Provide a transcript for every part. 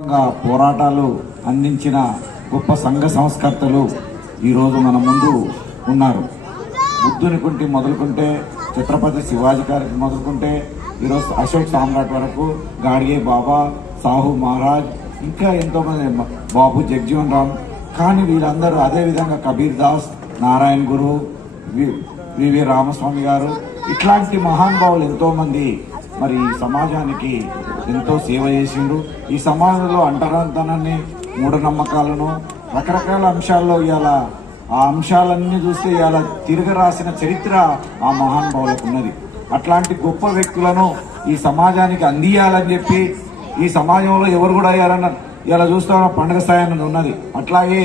పోరాటాలు అందించిన గొప్ప సంఘ సంస్కర్తలు ఈరోజు మన ముందు ఉన్నారు. బుద్ధుని మొదలుకుంటే ఛత్రపతి శివాజీ గారికి మొదలుకుంటే ఈరోజు అశోక్ సామ్రాట్ వరకు గాడ్గే బాబా, సాహు మహారాజ్, ఇంకా ఎంతోమంది, బాబు జగ్జీవన్ రామ్. కానీ వీళ్ళందరూ అదేవిధంగా కబీర్ దాస్, నారాయణ గురు, వివి రామస్వామి గారు, ఇట్లాంటి మహానుభావులు ఎంతోమంది మరి ఈ సమాజానికి ఎంతో సేవ చేసిండ్రు. ఈ సమాజంలో అంటరానితనాన్ని, మూఢనమ్మకాలను, రకరకాల అంశాల్లో ఇవాళ ఆ అంశాలన్నీ చూస్తే ఇవాళ తిరగ రాసిన చరిత్ర ఆ మహానుభావులకు ఉన్నది. అట్లాంటి గొప్ప వ్యక్తులను ఈ సమాజానికి అందియాలని చెప్పి ఈ సమాజంలో ఎవరు కూడా అయ్యారన్న ఇలా చూస్తాం పండుగ స్థాయి అన్నది ఉన్నది. అట్లాగే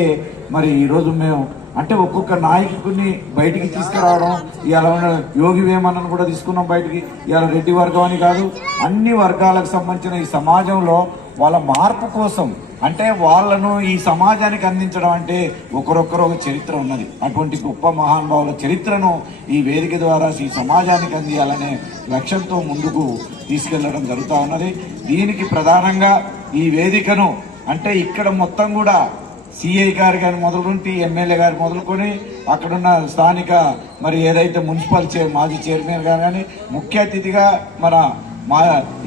మరి ఈరోజు మేము అంటే ఒక్కొక్క నాయకుడిని బయటికి తీసుకురావడం, ఇవాళ యోగి వేమన్నను కూడా తీసుకున్నాం బయటికి. ఇవాళ రెడ్డి వర్గం అని కాదు, అన్ని వర్గాలకు సంబంధించిన ఈ సమాజంలో వాళ్ళ మార్పు కోసం అంటే వాళ్ళను ఈ సమాజానికి అందించడం అంటే ఒకరొక్కరు ఒక చరిత్ర ఉన్నది. అటువంటి గొప్ప మహానుభావుల చరిత్రను ఈ వేదిక ద్వారా ఈ సమాజానికి అందియాలనే లక్ష్యంతో ముందుకు తీసుకెళ్లడం జరుగుతూ ఉన్నది. దీనికి ప్రధానంగా ఈ వేదికను అంటే ఇక్కడ మొత్తం కూడా సిఐ గారు కానీ మొదలుకుంటే ఎమ్మెల్యే గారు మొదలుకొని అక్కడున్న స్థానిక మరి ఏదైతే మున్సిపల్ మాజీ చైర్మన్ గారు కానీ ముఖ్య అతిథిగా మా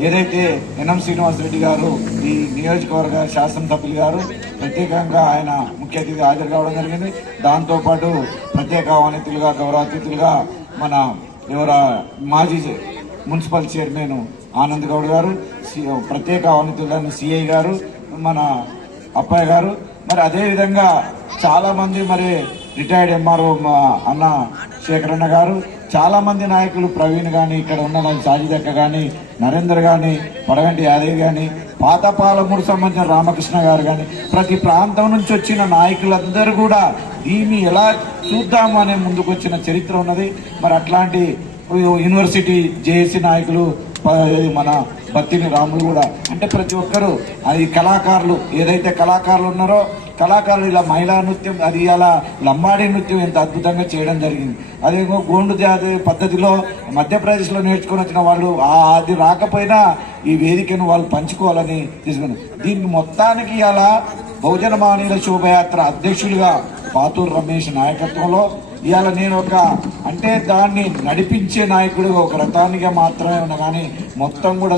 ఏదైతే ఎన్ఎం శ్రీనివాసరెడ్డి గారు ఈ నియోజకవర్గ శాసనసభ్యులు గారు ప్రత్యేకంగా ఆయన ముఖ్య అతిథిగా హాజరు కావడం జరిగింది. దాంతోపాటు ప్రత్యేక ఆహ్వానితులుగా గౌరవాతిథులుగా మన మాజీ మున్సిపల్ చైర్మన్ ఆనంద్ గౌడ్ గారు, ప్రత్యేక ఆహ్వానితులను సిఐ గారు, మన అప్పయ్య గారు, మరి అదేవిధంగా చాలా మంది మరి రిటైర్డ్ ఎంఆర్ఓ అన్న శేఖరన్న గారు, చాలా మంది నాయకులు ప్రవీణ్ కానీ, ఇక్కడ ఉన్న సాజిదక్క కానీ, నరేందర్ కానీ, పడగంటి యాదవ్ కానీ, పాతపాలమూరు సంబంధించిన రామకృష్ణ గారు కానీ, ప్రతి ప్రాంతం నుంచి వచ్చిన నాయకులందరూ కూడా దీన్ని ఎలా చూద్దాము అనే ముందుకు వచ్చిన చరిత్ర ఉన్నది. మరి అట్లాంటి యూనివర్సిటీ జేఏసీ నాయకులు మన బత్తిని రాములు కూడా అంటే ప్రతి ఒక్కరు అది కళాకారులు ఏదైతే కళాకారులు ఉన్నారో కళాకారులు ఇలా మహిళా నృత్యం అది ఇలా లంబాడీ నృత్యం ఎంత అద్భుతంగా చేయడం జరిగింది. అదేమో గోండు జాతి పద్ధతిలో మధ్యప్రదేశ్లో నేర్చుకుని వచ్చిన వాళ్ళు అది రాకపోయినా ఈ వేదికను వాళ్ళు పంచుకోవాలని తీసుకున్నారు. దీనికి మొత్తానికి ఇలా బహుజన మానవుల శోభయాత్ర అధ్యక్షులుగా పాతూరు రమేష్ నాయకత్వంలో ఇవాళ నేను అంటే దాన్ని నడిపించే నాయకుడు ఒక రథానిగా మాత్రమే ఉన్నా కానీ మొత్తం కూడా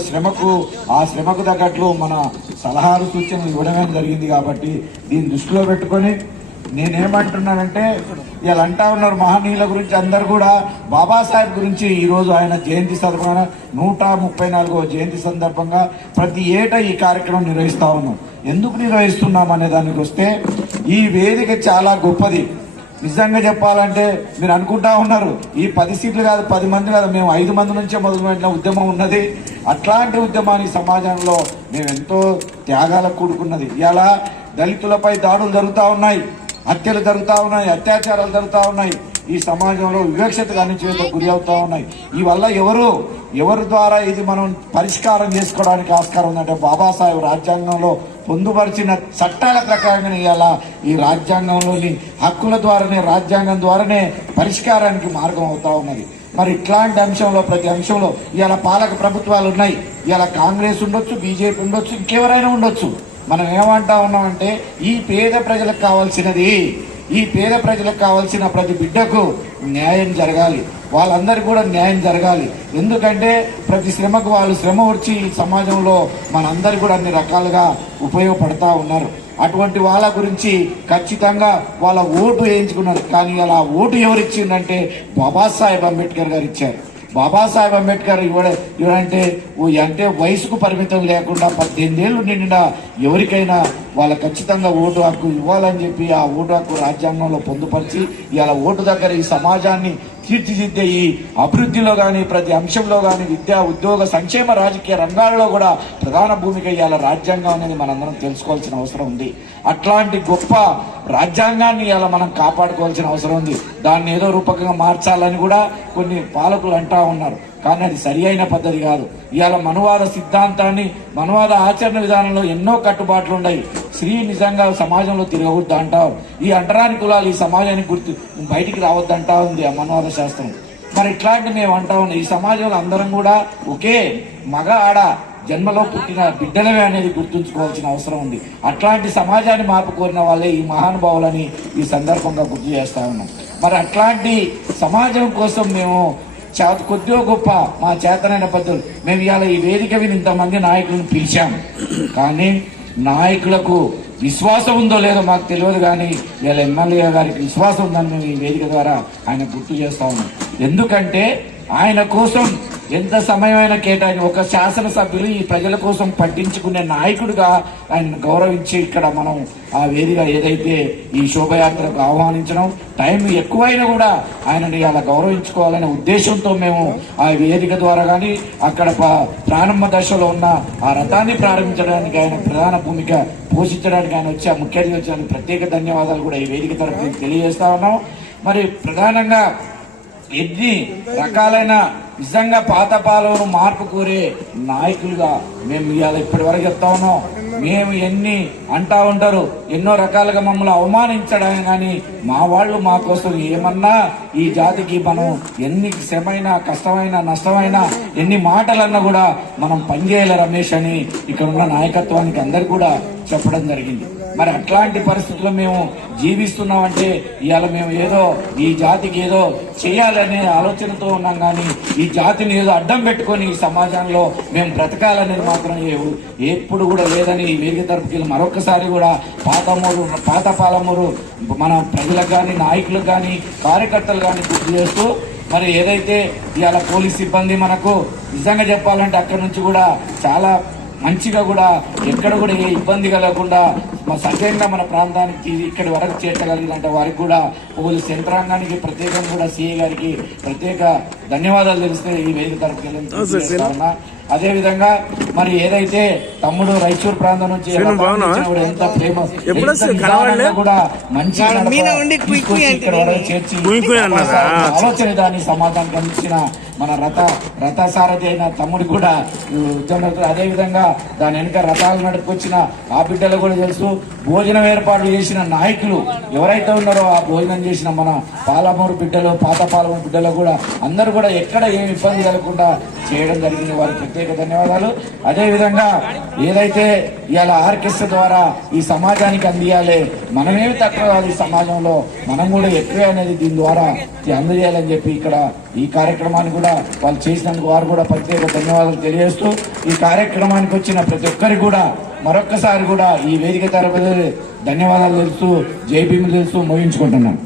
ఆ శ్రమకు తగ్గట్లు మన సలహాలు సూచనలు ఇవ్వడమే జరిగింది. కాబట్టి దీన్ని దృష్టిలో పెట్టుకొని నేనేమంటున్నానంటే ఇవాళ అంటా ఉన్నారు మహనీయుల గురించి అందరు కూడా బాబాసాహెబ్ గురించి ఈరోజు ఆయన జయంతి సందర్భంగా 134వ జయంతి సందర్భంగా ప్రతి ఏటా ఈ కార్యక్రమం నిర్వహిస్తా ఉన్నాం. ఎందుకు నిర్వహిస్తున్నాం అనే దానికి వస్తే ఈ వేదిక చాలా గొప్పది. నిజంగా చెప్పాలంటే మీరు అనుకుంటా ఉన్నారు ఈ 10 సీట్లు కాదు 10 మంది కాదు, మేము 5 మంది నుంచే మొదలుపెట్టిన ఉద్యమం ఉన్నది. అట్లాంటి ఉద్యమాన్ని సమాజంలో మేము ఎంతో త్యాగాలకు కూడుకున్నది. ఇలా దళితులపై దాడులు జరుగుతూ ఉన్నాయి, హత్యలు జరుగుతూ ఉన్నాయి, అత్యాచారాలు జరుగుతూ ఉన్నాయి. ఈ సమాజంలో వివక్షతకు అణచివేతకు గురి అవుతా ఉన్నాయి. ఈ వల్ల ఎవరు ద్వారా ఇది మనం పరిష్కారం చేసుకోవడానికి ఆస్కారం ఉందంటే బాబాసాహెబ్ రాజ్యాంగంలో పొందుపరిచిన చట్టాల ప్రకారంగా ఇవాళ ఈ రాజ్యాంగంలోని హక్కుల ద్వారానే రాజ్యాంగం ద్వారానే పరిష్కారానికి మార్గం అవుతా ఉన్నది. మరి ఇట్లాంటి అంశంలో ప్రతి అంశంలో ఇవాళ పాలక ప్రభుత్వాలు ఉన్నాయి. ఇవాళ కాంగ్రెస్ ఉండొచ్చు, బీజేపీ ఉండొచ్చు, ఇంకెవరైనా ఉండొచ్చు. మనం ఏమంటా ఉన్నామంటే ఈ పేద ప్రజలకు కావాల్సిన ప్రతి బిడ్డకు న్యాయం జరగాలి, వాళ్ళందరికీ కూడా న్యాయం జరగాలి. ఎందుకంటే ప్రతి శ్రమకు వాళ్ళు శ్రమ వచ్చి ఈ సమాజంలో మనందరూ కూడా అన్ని రకాలుగా ఉపయోగపడతా ఉన్నారు. అటువంటి వాళ్ళ గురించి ఖచ్చితంగా వాళ్ళ ఓటు వేయించుకున్నారు. కానీ అలా ఓటు ఎవరు ఇచ్చిందంటే బాబాసాహెబ్ అంబేద్కర్ గారు ఇచ్చారు. బాబాసాహెబ్ అంబేద్కర్ అంటే వయసుకు పరిమితం లేకుండా 18 ఏళ్ళు నిండిన ఎవరికైనా వాళ్ళ ఖచ్చితంగా ఓటు హక్కు ఇవ్వాలని చెప్పి ఆ ఓటు హక్కు రాజ్యాంగంలో పొందుపరిచి ఇవాళ ఓటు దగ్గర ఈ సమాజాన్ని తీర్చిదిద్దే ఈ అభివృద్ధిలో కానీ ప్రతి అంశంలో కానీ విద్యా ఉద్యోగ సంక్షేమ రాజకీయ రంగాల్లో కూడా ప్రధాన భూమిక ఇవాళ రాజ్యాంగం అనేది మనందరం తెలుసుకోవాల్సిన అవసరం ఉంది. అట్లాంటి గొప్ప రాజ్యాంగాన్ని ఇవాళ మనం కాపాడుకోవాల్సిన అవసరం ఉంది. దాన్ని ఏదో రూపకంగా మార్చాలని కూడా కొన్ని పాలకులు అంటా ఉన్నారు. కానీ అది సరి అయిన పద్ధతి కాదు. ఇవాళ మనువాద సిద్ధాంతాన్ని మనువాద ఆచరణ విధానంలో ఎన్నో కట్టుబాట్లు ఉన్నాయి. స్త్రీ నిజంగా సమాజంలో తిరగకూడదు అంటావు, ఈ అంటరాని కులాలు ఈ సమాజానికి బయటికి రావద్దంటా ఉంది ఆ మనువాద శాస్త్రం. మరి ఇట్లాంటి మేము అంటా ఉన్నాం ఈ సమాజంలో అందరం కూడా ఒకే మగ ఆడ జన్మలో పుట్టిన బిడ్డలమే అనేది గుర్తుంచుకోవాల్సిన అవసరం ఉంది. అట్లాంటి సమాజాన్ని మార్పు కోరిన వాళ్ళే ఈ మహానుభావులని ఈ సందర్భంగా గుర్తు చేస్తా ఉన్నాం. మరి అట్లాంటి సమాజం కోసం మేము కొద్దిగా గొప్ప మా చేతనైన పద్ధతులు మేము ఇవాళ ఈ వేదిక మీద ఇంతమంది నాయకులను పిలిచాము. కానీ నాయకులకు విశ్వాసం ఉందో లేదో మాకు తెలియదు, కానీ వీళ్ళ ఎమ్మెల్యే గారికి విశ్వాసం ఉందని మేము ఈ వేదిక ద్వారా ఆయన గుర్తు చేస్తా ఉన్నాం. ఎందుకంటే ఆయన కోసం ఎంత సమయమైనా కేటాయించి ఒక శాసనసభ్యులు ఈ ప్రజల కోసం పట్టించుకునే నాయకుడిగా ఆయన గౌరవించి ఇక్కడ మనం ఆ వేదిక ఏదైతే ఈ శోభయాత్రకు ఆహ్వానించడం టైం ఎక్కువైనా కూడా ఆయనని అలా గౌరవించుకోవాలనే ఉద్దేశంతో మేము ఆ వేదిక ద్వారా కానీ అక్కడ ప్రారంభ దశలో ఉన్న ఆ రథాన్ని ప్రారంభించడానికి ఆయన ప్రధాన భూమిక పోషించడానికి ఆయన వచ్చి ఆ ముఖ్య అతిథి వచ్చడానికి ప్రత్యేక ధన్యవాదాలు కూడా ఈ వేదిక తరఫున తెలియజేస్తా ఉన్నాం. మరి ప్రధానంగా ఎన్ని రకాలైన నిజంగా పాత పాలను మార్పు కోరే నాయకులుగా మేము ఇవాళ ఇప్పటి వరకు చెప్తా ఉన్నాం. మేము ఎన్ని అంటా ఉంటారు, ఎన్నో రకాలుగా మమ్మల్ని అవమానించడానికి, కానీ మా వాళ్ళు మా కోసం ఏమన్నా ఈ జాతికి మనం ఎన్ని శ్రమైనా కష్టమైనా నష్టమైనా ఎన్ని మాటలన్నా కూడా మనం పనిచేయాలి రమేష్ అని ఇక్కడ ఉన్న నాయకత్వానికి అందరు కూడా చెప్పడం జరిగింది. మరి అట్లాంటి పరిస్థితుల్లో మేము జీవిస్తున్నామంటే ఇవాళ మేము ఏదో ఈ జాతికి ఏదో చేయాలనే ఆలోచనతో ఉన్నాం, కానీ ఈ జాతిని ఏదో అడ్డం పెట్టుకొని ఈ సమాజంలో మేము బ్రతకాలనేది మాత్రం ఎప్పుడు కూడా లేదని ఈ వేదిక తరపుకి మరొకసారి కూడా పాత పాలమూరు మన ప్రజలకు కానీ నాయకులకు కానీ కార్యకర్తలు కానీ గుర్తు చేస్తూ, మరి ఏదైతే ఇవాళ పోలీస్ సిబ్బంది మనకు నిజంగా చెప్పాలంటే అక్కడి నుంచి కూడా చాలా మంచిగా కూడా ఎక్కడ కూడా ఏ ఇబ్బంది కలగకుండా సత్యంగా మన ప్రాంతానికి ఇక్కడి వరకు చేర్చగలిగినంటే వారికి కూడా పోలీస్ యంత్రాంగానికి ప్రత్యేకంగా కూడా సిఐ గారికి ప్రత్యేక ధన్యవాదాలు తెలిస్తే ఈ వేదిక తరపున. అదే విధంగా మరి ఏదైతే తమ్ముడు రైచూర్ ప్రాంతం నుంచి ఎంత ప్రేమ కూడా మంచి ఇక్కడ వరకు చేర్చి ఆలోచన దాన్ని సమాధానం అందించిన మన రథ సారథి అయిన తమ్ముడు కూడా అదే విధంగా దాని వెనుక రథాలు నడుపుకొచ్చిన ఆ బిడ్డలు కూడా తెలుసు. భోజనం ఏర్పాట్లు చేసిన నాయకులు ఎవరైతే ఉన్నారో ఆ భోజనం చేసిన మన పాలమూరు బిడ్డలు పాత పాలమూరు బిడ్డలు కూడా అందరూ కూడా ఎక్కడ ఏమి ఇబ్బంది కలగకుండా చేయడం జరిగింది. వారికి ప్రత్యేక ధన్యవాదాలు. అదే విధంగా ఏదైతే ఇవాళ ఆర్కెస్ట్రా ద్వారా ఈ సమాజానికి అందియాలి, మనమేమి తక్కువ కాదు ఈ సమాజంలో, మనం కూడా ఎక్కువే అనేది దీని ద్వారా అందజేయాలని చెప్పి ఇక్కడ ఈ కార్యక్రమాన్ని కూడా వాళ్ళు చేసినందుకు వారు కూడా ప్రత్యేక ధన్యవాదాలు తెలియజేస్తూ ఈ కార్యక్రమానికి వచ్చిన ప్రతి ఒక్కరికి కూడా మరొక్కసారి కూడా ఈ వేదిక తరపున ధన్యవాదాలు తెలుస్తూ జై భీమ్ తెలుస్తూ ముగించుకుంటున్నాను.